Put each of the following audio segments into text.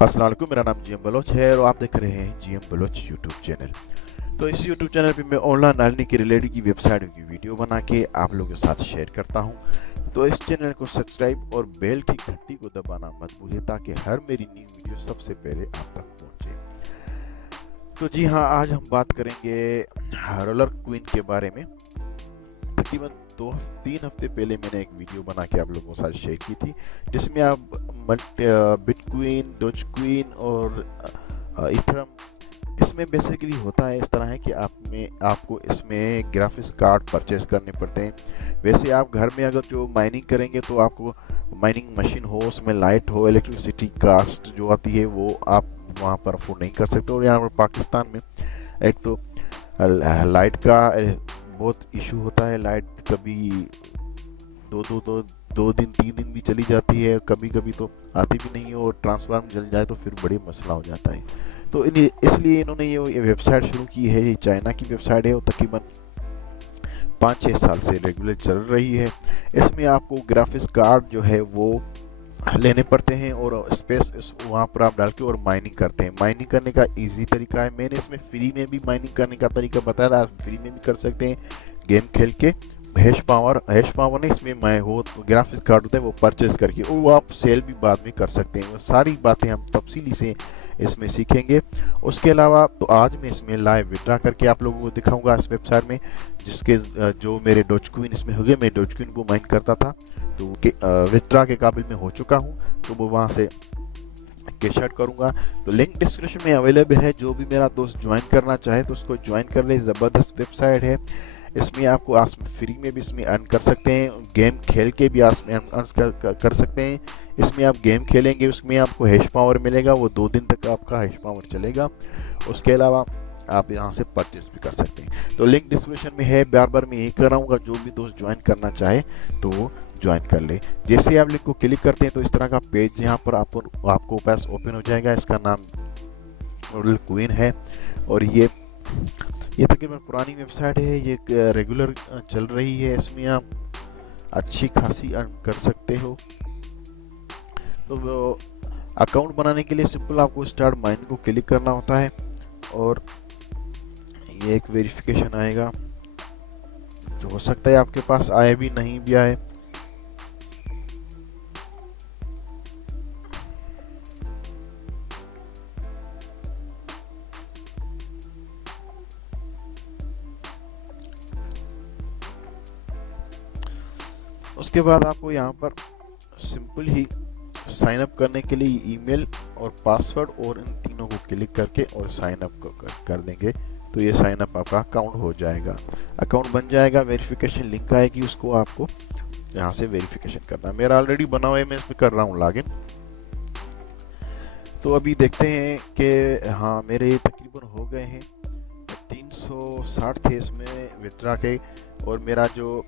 अस्सलाम वालेकुम, मेरा नाम जीएम बलोच है और आप देख रहे हैं जीएम बलोच यूट्यूब चैनल। तो इस यूट्यूब चैनल पे मैं ऑनलाइन अर्निंग के रिलेटेड की वेबसाइट की वीडियो बना के आप लोगों के साथ शेयर करता हूं। तो इस चैनल को सब्सक्राइब और बेल की घंटी को दबाना मत भूलिए ताकि हर मेरी न्यू वीडियो सबसे पहले आप तक पहुंचे। तो जी हाँ, आज हम बात करेंगे रोलर क्वीन के बारे में। तकरीबन 2-3 हफ्ते पहले मैंने एक वीडियो बना के आप लोगों के साथ शेयर की थी, जिसमें आप बिटक्वीन, डोज क्वीन और इथरम, इसमें बेसिकली होता है इस तरह है कि आपको इसमें ग्राफिक्स कार्ड परचेज करने पड़ते हैं। वैसे आप घर में अगर जो माइनिंग करेंगे तो आपको माइनिंग मशीन हो, उसमें लाइट हो, इलेक्ट्रिसिटी कास्ट जो आती है वो आप वहाँ पर अफोर्ड नहीं कर सकते। और यहाँ पर पाकिस्तान में एक तो लाइट का बहुत इशू होता है। लाइट कभी दो दिन 3 दिन भी चली जाती है, कभी कभी तो आती भी नहीं है, और ट्रांसफार्मर जल जाए तो फिर बड़ी मसला हो जाता है। तो इसलिए इन्होंने ये वेबसाइट शुरू की है। ये चाइना की वेबसाइट है और तकरीबन 5-6 साल से रेगुलर चल रही है। इसमें आपको ग्राफिक्स कार्ड जो है वो लेने पड़ते हैं और स्पेस वहाँ पर आप डाल के और माइनिंग करते हैं। माइनिंग करने का इजी तरीका है, मैंने इसमें फ्री में भी माइनिंग करने का तरीका बताया था। आप फ्री में भी कर सकते हैं गेम खेल के। हैश पावर नहीं, इसमें मैं हो ग्राफिक्स कार्ड होता है वो परचेज करके, और वो आप सेल भी बाद में कर सकते हैं। वो सारी बातें हम तफसीली से इसमें सीखेंगे। उसके अलावा तो आज मैं इसमें लाइव विड्रा करके आप लोगों को दिखाऊंगा इस वेबसाइट में, जिसके जो मेरे डोजक्विन इसमें हो गए। मैं डोजक्विन को माइन करता था तो विड्रा के काबिल में हो चुका हूँ, तो वो वहाँ से कैश आउट करूंगा। तो लिंक डिस्क्रिप्शन में अवेलेबल है, जो भी मेरा दोस्त ज्वाइन करना चाहे तो उसको ज्वाइन कर ले। ज़बरदस्त वेबसाइट है। इसमें आपको फ्री में भी इसमें अर्न कर सकते हैं, गेम खेल के भी अर्न कर सकते हैं। इसमें आप गेम खेलेंगे, उसमें आपको हैश पावर मिलेगा, वो 2 दिन तक आपका हैश पावर चलेगा। उसके अलावा आप यहाँ से परचेज भी कर सकते हैं। तो लिंक डिस्क्रिप्शन में है। बार बार मैं यही कराऊंगा, जो भी दोस्त ज्वाइन करना चाहे तो वो ज्वाइन कर ले। जैसे आप लिंक को क्लिक करते हैं तो इस तरह का पेज यहाँ पर आपको पास ओपन हो जाएगा। इसका नाम रोलर क्वीन है और ये तकरीबन पुरानी वेबसाइट है। ये रेगुलर चल रही है। इसमें आप अच्छी खासी अर्न कर सकते हो। तो अकाउंट बनाने के लिए सिंपल आपको स्टार्ट माइन को क्लिक करना होता है और ये एक वेरिफिकेशन आएगा, जो हो सकता है आपके पास आए भी नहीं भी आए। उसके बाद आपको यहाँ पर सिंपल ही साइन अप करने के लिए ईमेल और पासवर्ड और इन तीनों को क्लिक करके और साइन अप कर देंगे तो ये साइन अप आपका अकाउंट हो जाएगा। अकाउंट बन जाएगा। वेरिफिकेशन लिंक आएगी, उसको आपको यहाँ से वेरिफिकेशन करना। मेरा ऑलरेडी बना हुआ है, मैं इसमें कर रहा हूँ लॉगिन। तो अभी देखते हैं कि हाँ, मेरे तकरीबन हो गए हैं 360 थे इसमें विथड्रा के, और मेरा जो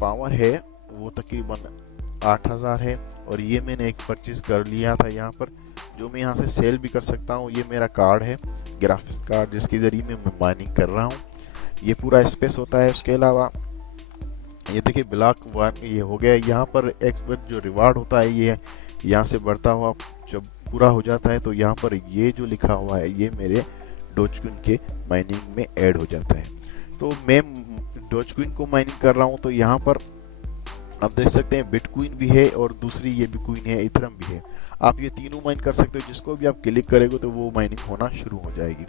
पावर है वो तकरीबन 8000 है। और ये मैंने एक परचेज कर लिया था यहाँ पर, जो मैं यहाँ से सेल भी कर सकता हूँ। ये मेरा कार्ड है, ग्राफिक्स कार्ड, जिसके ज़रिए मैं माइनिंग कर रहा हूँ। ये पूरा स्पेस होता है। उसके अलावा ये देखिए ब्लॉक 1 ये हो गया। यहाँ पर एक्सपर्ट जो रिवार्ड होता है ये यहाँ से बढ़ता हुआ जब पूरा हो जाता है तो यहाँ पर ये जो लिखा हुआ है ये मेरे डोजक्विन के माइनिंग में ऐड हो जाता है। तो मैं डोजक्विन को माइनिंग कर रहा हूँ, तो यहाँ पर आप देख सकते हैं बिटक्विन भी है और दूसरी ये भी क्वीन है, इथरम भी है। आप ये तीनों माइन कर सकते हो, जिसको भी आप क्लिक करेंगे तो वो माइनिंग होना शुरू हो जाएगी।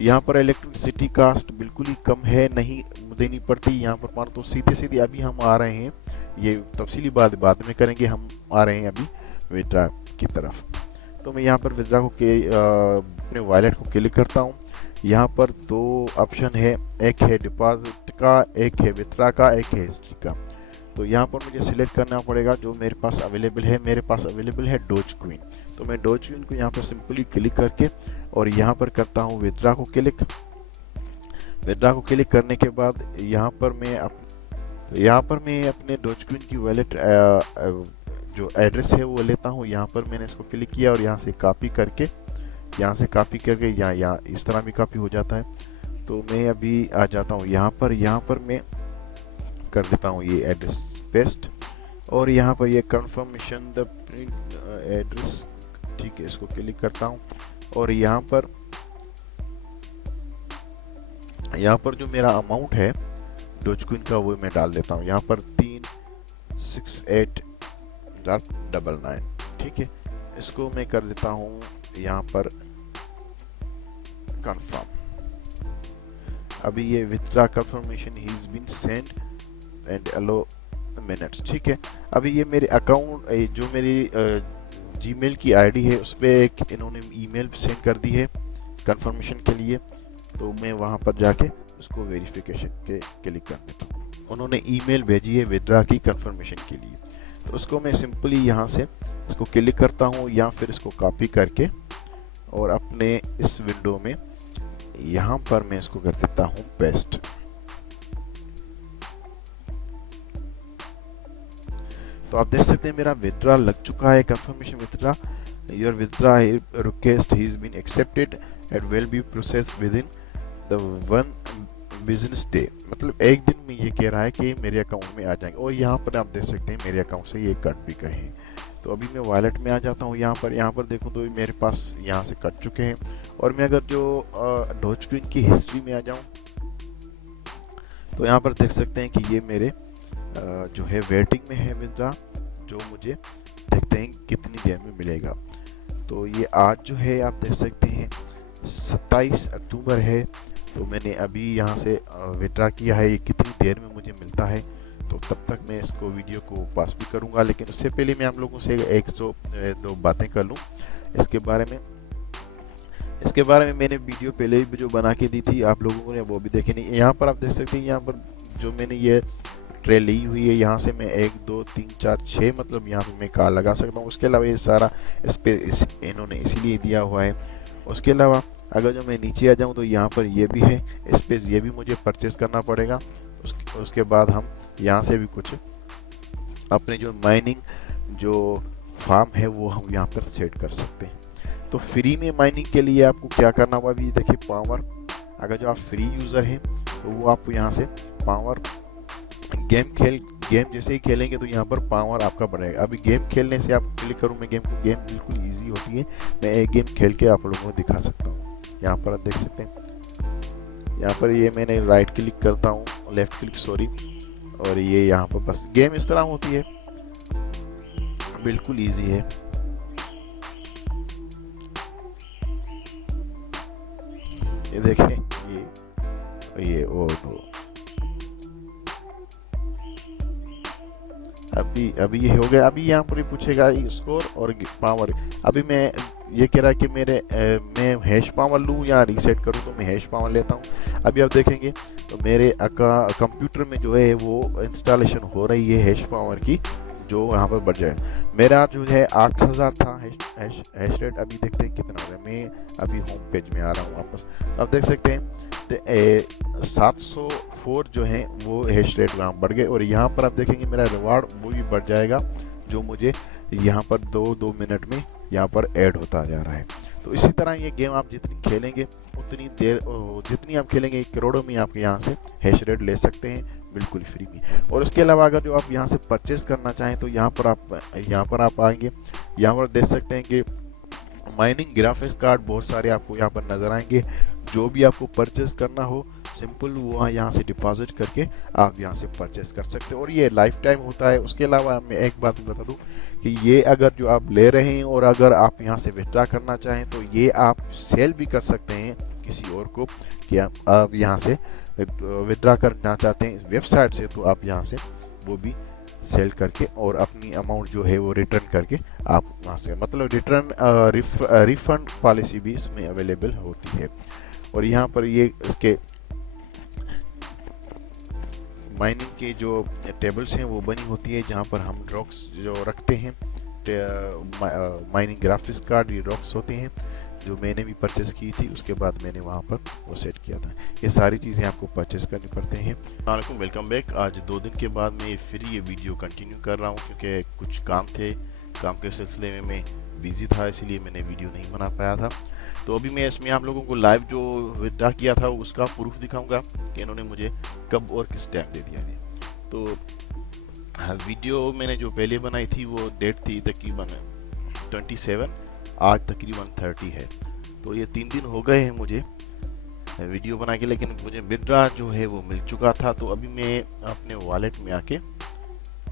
यहाँ पर इलेक्ट्रिसिटी कास्ट बिल्कुल ही कम है, नहीं देनी पड़ती यहाँ पर। मान तो सीधे अभी हम आ रहे हैं, ये तफसीली बाद में करेंगे। हम आ रहे हैं अभी विड्रा की तरफ। तो मैं यहाँ पर विड्रा को अपने वॉलेट को क्लिक करता हूँ। यहाँ पर 2 ऑप्शन है, एक है डिपॉजिट का, एक है विड्रा का, एक है हिस्ट्री का। तो यहाँ पर मुझे सिलेक्ट करना पड़ेगा जो मेरे पास अवेलेबल है। मेरे पास अवेलेबल है डोजक्विन, तो मैं डोजक्विन को यहाँ पर सिंपली क्लिक करके और यहाँ पर करता हूँ विड्रा को क्लिक। विड्रा को क्लिक करने के बाद यहाँ पर मैं अपने डोजक्विन की वॉलेट जो एड्रेस है वो लेता हूँ। यहाँ पर मैंने इसको क्लिक किया और यहाँ से कॉपी करके यहाँ इस तरह भी कॉपी हो जाता है। तो मैं अभी आ जाता हूँ यहाँ पर मैं कर देता हूँ ये एड्रेस पेस्ट, और यहाँ पर ये कंफर्मेशन द एड्रेस, ठीक है, इसको क्लिक करता हूँ और यहाँ पर जो मेरा अमाउंट है डोजकॉइन का वो मैं डाल देता हूँ यहाँ पर 368.99, ठीक है। इसको मैं कर देता हूँ यहाँ पर कंफर्म। अभी ये withdraw confirmation he is been send and allow minutes, ठीक है। अभी ये मेरे अकाउंट जो मेरी जीमेल की आईडी है उस पर एक इन्होंने ईमेल सेंड कर दी है कंफर्मेशन के लिए, तो मैं वहाँ पर जाके उसको वेरिफिकेशन के क्लिक कर देता हूँ। उन्होंने ईमेल भेजी है विथड्रॉ की कंफर्मेशन के लिए, तो उसको मैं सिंपली यहाँ से इसको क्लिक करता हूँ या फिर इसको कॉपी करके और अपने इस विंडो में यहाँ पर मैं इसको कर देता हूँ पेस्ट। तो आप देख सकते हैं मेरा विथड्रॉ लग चुका है, confirmation withdraw, your withdraw request has been accepted and will be processed within the 1 business day. मतलब एक दिन में ये कह रहा है कि मेरे अकाउंट में आ जाएंगे, और यहाँ पर आप देख सकते हैं मेरे अकाउंट से ये कट भी गए हैं। तो अभी मैं वॉलेट में आ जाता हूँ, यहाँ पर देखूँ तो मेरे पास यहाँ से कट चुके हैं। और मैं अगर जो डोजकॉइन की हिस्ट्री में आ जाऊँ तो यहाँ पर देख सकते हैं कि ये मेरे जो है वेटिंग में है विथड्रॉ, जो मुझे देखते हैं कितनी देर में मिलेगा। तो ये आज जो है आप देख सकते हैं 27 अक्टूबर है, तो मैंने अभी यहाँ से विथड्रॉ किया है। ये कितनी देर में मुझे मिलता है, तो तब तक मैं इसको वीडियो को पास भी करूँगा, लेकिन उससे पहले मैं आप लोगों से एक दो बातें कर लूँ इसके बारे में मैंने वीडियो पहले भी जो बना के दी थी, आप लोगों ने वो भी देखे नहीं। यहाँ पर आप देख सकते हैं, यहाँ पर जो मैंने ये ट्रे ली हुई है, यहाँ से मैं 1 2 3 4 6 मतलब यहाँ पे मैं कार्ड लगा सकता हूँ। उसके अलावा ये सारा इन्होंने इसीलिए दिया हुआ है। उसके अलावा अगर जो मैं नीचे आ जाऊँ तो यहाँ पर ये भी है स्पेस, ये भी मुझे परचेस करना पड़ेगा। उसके बाद हम यहाँ से भी कुछ अपने जो माइनिंग जो फार्म है वो हम यहाँ पर सेट कर सकते हैं। तो फ्री में माइनिंग के लिए आपको क्या करना होगा, अभी देखिए पावर, अगर जो आप फ्री यूज़र हैं तो वो आपको यहाँ से पावर गेम जैसे ही खेलेंगे तो यहाँ पर पावर आपका बढ़ेगा। अभी गेम खेलने से आप क्लिक करूँ मैं गेम बिल्कुल ईजी होती है। मैं एक गेम खेल के आप लोगों को दिखा सकता हूँ। यहाँ पर आप देख सकते हैं, यहाँ पर ये मैंने राइट क्लिक करता हूँ, लेफ्ट क्लिक सॉरी, और ये यहाँ पर बस गेम इस तरह होती है, बिल्कुल ईजी है। ये देखें, ये ओ नो, अभी ये हो गया। अभी यहाँ पर पूछेगा स्कोर और पावर। अभी मैं ये कह रहा है कि मैं हैश पावर लूँ या रीसेट करूँ, तो मैं हैश पावर लेता हूँ। अभी आप देखेंगे तो मेरे कंप्यूटर में जो है वो इंस्टॉलेशन हो रही है हैश पावर की, जो यहाँ पर बढ़ जाए। मेरा जो है 8000 था हैश रेट, अभी देखते हैं कितना हो गया। मैं अभी होम पेज में आ रहा हूँ वापस, तो आप देख सकते हैं तो 704 जो है वो हैश रेट वहाँ बढ़ गए। और यहाँ पर आप देखेंगे मेरा रिवार्ड वो भी बढ़ जाएगा, जो मुझे यहाँ पर 2 मिनट में यहाँ पर ऐड होता जा रहा है। तो इसी तरह ये गेम आप जितनी खेलेंगे उतनी देर, जितनी आप खेलेंगे करोड़ों में आप यहाँ से हैश रेट ले सकते हैं बिल्कुल फ्री में। और उसके अलावा अगर जो आप यहाँ से परचेस करना चाहें तो यहाँ पर आप आएंगे, यहाँ पर देख सकते हैं कि माइनिंग ग्राफिक्स कार्ड बहुत सारे आपको यहाँ पर नज़र आएंगे। जो भी आपको परचेस करना हो सिंपल वो यहाँ से डिपॉजिट करके आप यहाँ से परचेस कर सकते हो, और ये लाइफ टाइम होता है। उसके अलावा मैं एक बात बता दूं कि ये अगर जो आप ले रहे हैं और अगर आप यहाँ से विथड्रॉ करना चाहें तो ये आप सेल भी कर सकते हैं किसी और को, कि आप यहाँ से विथड्रॉ करना चाहते हैं इस वेबसाइट से, तो आप यहाँ से वो भी सेल करके और अपनी अमाउंट जो है वो रिटर्न करके आप वहाँ से, मतलब रिफंड पॉलिसी भी इसमें अवेलेबल होती है। और यहाँ पर ये इसके माइनिंग के जो टेबल्स हैं वो बनी होती है, जहाँ पर हम रॉक्स जो रखते हैं, माइनिंग ग्राफिक्स कार्ड ये रॉक्स होते हैं जो मैंने भी परचेस की थी। उसके बाद मैंने वहाँ पर वो सेट किया था। ये सारी चीज़ें आपको परचेस करनी पड़ते हैं। वालेकुम, वेलकम बैक। आज 2 दिन के बाद मैं फिर ये वीडियो कंटिन्यू कर रहा हूँ, क्योंकि कुछ काम थे, काम के सिलसिले में मैं बिज़ी था, इसलिए मैंने वीडियो नहीं बना पाया था। तो अभी मैं इसमें आप लोगों को लाइव जो विथड्रॉ किया था उसका प्रूफ दिखाऊंगा कि इन्होंने मुझे कब और किस टाइम दे दिया है। तो वीडियो मैंने जो पहले बनाई थी वो डेट थी तकरीबन 27, आज तकरीबन 30 है। तो ये 3 दिन हो गए हैं मुझे वीडियो बना के, लेकिन मुझे विड्रा जो है वो मिल चुका था। तो अभी मैं अपने वॉलेट में आके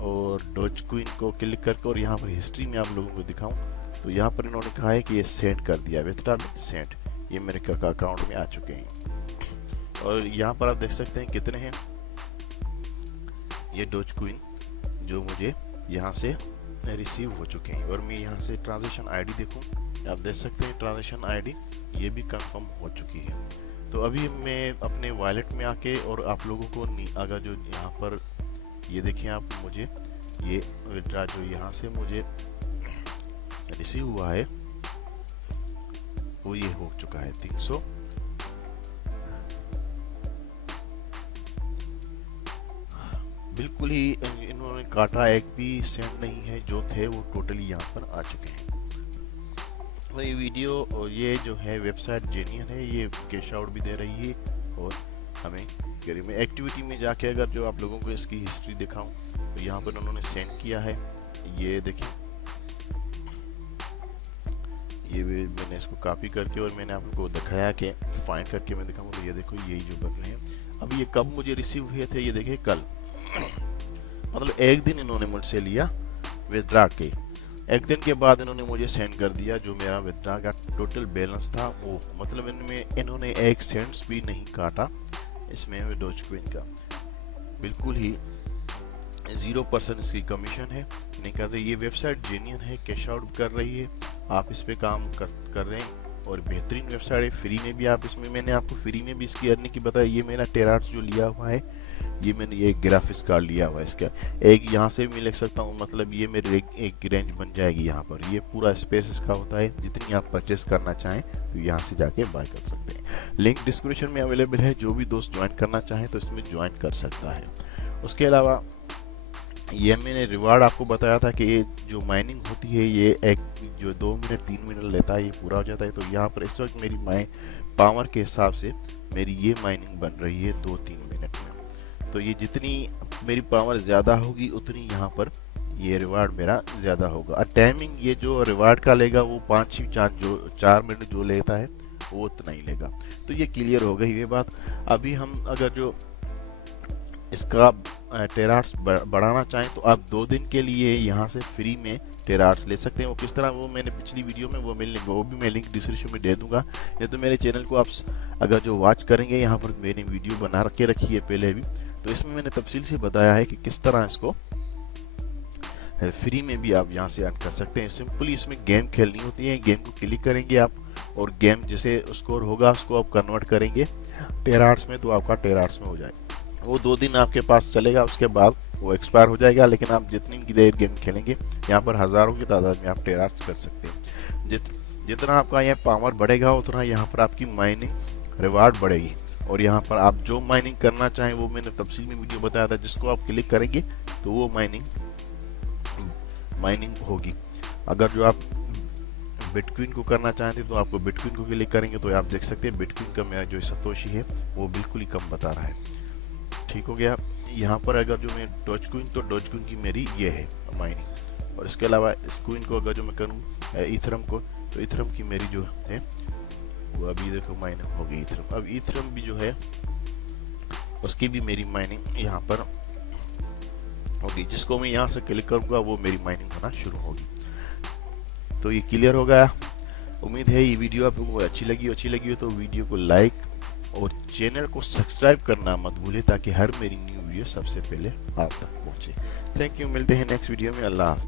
और डॉजकॉइन को क्लिक करके और यहाँ पर हिस्ट्री में आप लोगों को दिखाऊं तो यहाँ पर इन्होंने कहा है कि ये सेंड कर दिया, विड्रा सेंड, ये मेरे अकाउंट में आ चुके हैं। और यहाँ पर आप देख सकते हैं कितने हैं ये डॉजकॉइन जो मुझे यहाँ से रिसीव हो चुके हैं। और मैं यहाँ से ट्रांजैक्शन आईडी देखूं, आप देख सकते हैं ट्रांजैक्शन आईडी ये भी कंफर्म हो चुकी है। तो अभी मैं अपने वॉलेट में आके और आप लोगों को अगर जो यहाँ पर ये देखें आप, मुझे ये विड्रा जो यहाँ से मुझे रिसीव हुआ है वो ये हो चुका है 300। बिल्कुल ही इन्होंने काटा, एक भी सेंट नहीं है, जो थे वो टोटली यहाँ पर आ चुके हैं। तो ये वीडियो और ये जो है वेबसाइट जेन्युइन है, ये कैश आउट भी दे रही है और हमें करीब में एक्टिविटी में जाके अगर जो आप लोगों को इसकी हिस्ट्री दिखाऊं तो यहाँ पर उन्होंने सेंड किया है, ये देखें, ये मैंने इसको कॉपी करके और मैंने आप लोगों को दिखाया कि फाइंड करके मैं दिखाऊं तो ये देखो यही जो बन रहे हैं। अब ये कब मुझे रिसीव हुए थे, ये देखें कल, मतलब एक दिन इन्होंने मुझसे लिया विड्रा के, एक दिन के बाद इन्होंने मुझे सेंड कर दिया जो मेरा विड्रा का टोटल बैलेंस था वो, मतलब इनमें इन्होंने 1 सेंट्स भी नहीं काटा इसमें डॉजकॉइन का, बिल्कुल ही 0% इसकी कमीशन है, नहीं करते। ये वेबसाइट जेन्युइन है, कैश आउट कर रही है, आप इस पे काम कर रहे हैं और बेहतरीन वेबसाइट है। फ्री में भी आप इसमें, मैंने आपको फ्री में भी इसकी अर्निंग की बताया। ये मेरा टेरार्स जो लिया हुआ है, ये मैंने ये ग्राफिक्स कार्ड लिया हुआ है, इसका एक यहाँ से भी ले सकता हूँ, मतलब ये मेरे एक रेंज बन जाएगी। यहाँ पर ये पूरा स्पेस इसका होता है, जितनी आप परचेस करना चाहें तो यहाँ से जाके बाय कर सकते हैं। लिंक डिस्क्रिप्शन में अवेलेबल है, जो भी दोस्त ज्वाइन करना चाहें तो इसमें ज्वाइन कर सकता है। उसके अलावा ये मैंने रिवार्ड आपको बताया था कि ये जो माइनिंग होती है ये एक जो 2 मिनट 3 मिनट लेता है, ये पूरा हो जाता है। तो यहाँ पर इस वक्त मेरी पावर के हिसाब से मेरी ये माइनिंग बन रही है 2-3 मिनट में। तो ये जितनी मेरी पावर ज़्यादा होगी उतनी यहाँ पर ये रिवार्ड मेरा ज़्यादा होगा। और टाइमिंग ये जो रिवार्ड का लेगा वो 4 मिनट जो लेता है वो उतना ही लेगा। तो ये क्लियर हो गई ये बात। अभी हम अगर जो इसका टेरार्स बढ़ाना चाहें तो आप 2 दिन के लिए यहाँ से फ्री में टेरार्स ले सकते हैं। वो किस तरह, वो मैंने पिछली वीडियो में वो भी मैं लिंक डिस्क्रिप्शन में दे दूंगा। या तो मेरे चैनल को आप अगर जो वॉच करेंगे, यहाँ पर मैंने वीडियो बना के रखी है पहले भी, तो इसमें मैंने तफसील से बताया है कि किस तरह इसको फ्री में भी आप यहाँ से अर्न कर सकते हैं। सिंपली इसमें गेम खेलनी होती है, गेम को क्लिक करेंगे आप और गेम जैसे स्कोर होगा उसको आप कन्वर्ट करेंगे टेरार्स में, तो आपका टेरार्स में हो जाएगा। वो 2 दिन आपके पास चलेगा, उसके बाद वो एक्सपायर हो जाएगा। लेकिन आप जितनी देर गेम खेलेंगे यहाँ पर हज़ारों की तादाद में आप टेरार्स कर सकते हैं। जितना आपका यहाँ पावर बढ़ेगा उतना यहाँ पर आपकी माइनिंग रिवार्ड बढ़ेगी। और यहाँ पर आप जो माइनिंग करना चाहें वो मैंने तफसील में वीडियो बताया था, जिसको आप क्लिक करेंगे तो वो माइनिंग होगी। अगर जो आप बिटकॉइन को करना चाहते हैं तो आपको बिटकॉइन को क्लिक करेंगे तो आप देख सकते हैं बिटकॉइन का मेरा जो सतोशी है वो बिल्कुल ही कम बता रहा है। ठीक हो गया। यहाँ पर अगर जो मैं डॉजकॉइन, तो डॉजकॉइन की मेरी ये है माइनिंग। और इसके अलावा इस कॉइन को अगर जो मैं करूँ इथरम को, तो इथरम की मेरी जो है वो अभी देखो माइनिंग हो गई इथरम। अब इथरम भी जो है उसकी भी मेरी माइनिंग यहाँ पर होगी, जिसको मैं यहाँ से क्लिक करूँगा वो मेरी माइनिंग होना शुरू होगी। तो ये क्लियर हो गया। उम्मीद है ये वीडियो आप लोगों को अच्छी लगी हो तो वीडियो को लाइक और चैनल को सब्सक्राइब करना मत भूलें, ताकि हर मेरी न्यू वीडियो सबसे पहले आप तक पहुंचे। थैंक यू, मिलते हैं नेक्स्ट वीडियो में। अल्लाह हाफ़िज़।